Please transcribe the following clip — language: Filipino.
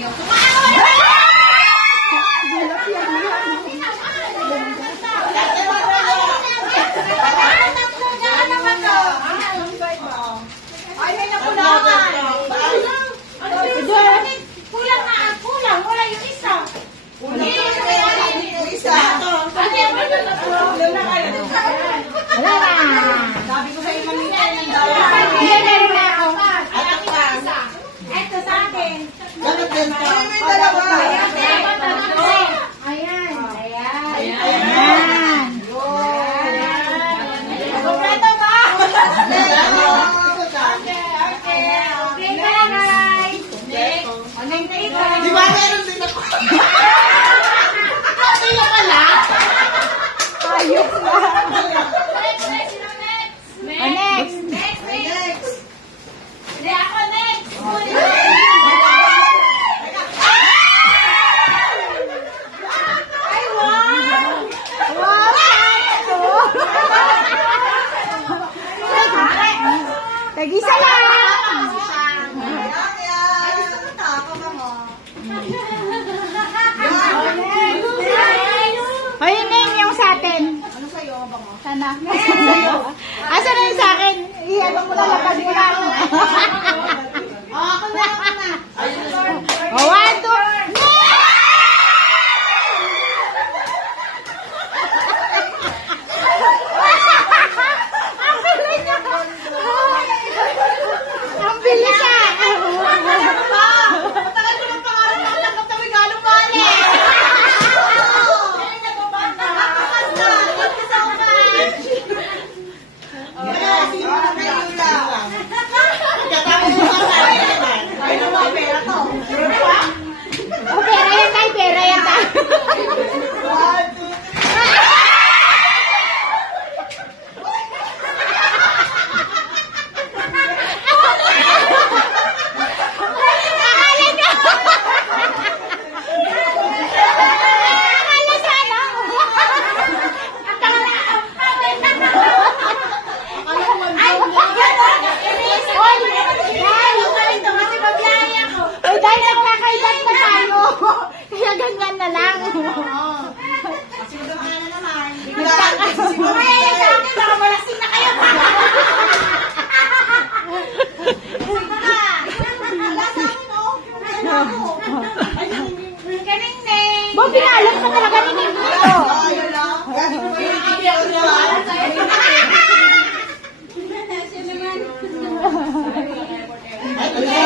yung... Ay, may nakulangan. Kulang nga. Kulang. Wala yung isa. Kulang yung isa. Ano yung Wala na. sabi ko sa'yo mamintay ng dawa. Hindi, meron na ako. Ito sa akin. Bakit yan ka? May dalawa. Ayan. Ayan. Kompleto ba? Okay, guys. Di ba meron din ako? Ayos na. Next. Next. Hindi ako next. Ay, wow! Wow, sakto. Tag-isa lang. Hoy, Neng, yung sa atin. Ano sa'yo? Bango? Sana. Asa na yung sa akin? Iyan mo na, lapad mo lang. Ako na. Oh, 1, 2. Ang bilis ah! Matagal ko ng pangarap na tanggap na regalo mali. Oh, pera yan tayo, pera yan tayo. Akala sana. Ay, dahil nagkakaibat na tayo. Kaya ganyan na lang. Bo, pinalat pa talaga ni Nemo. Ay,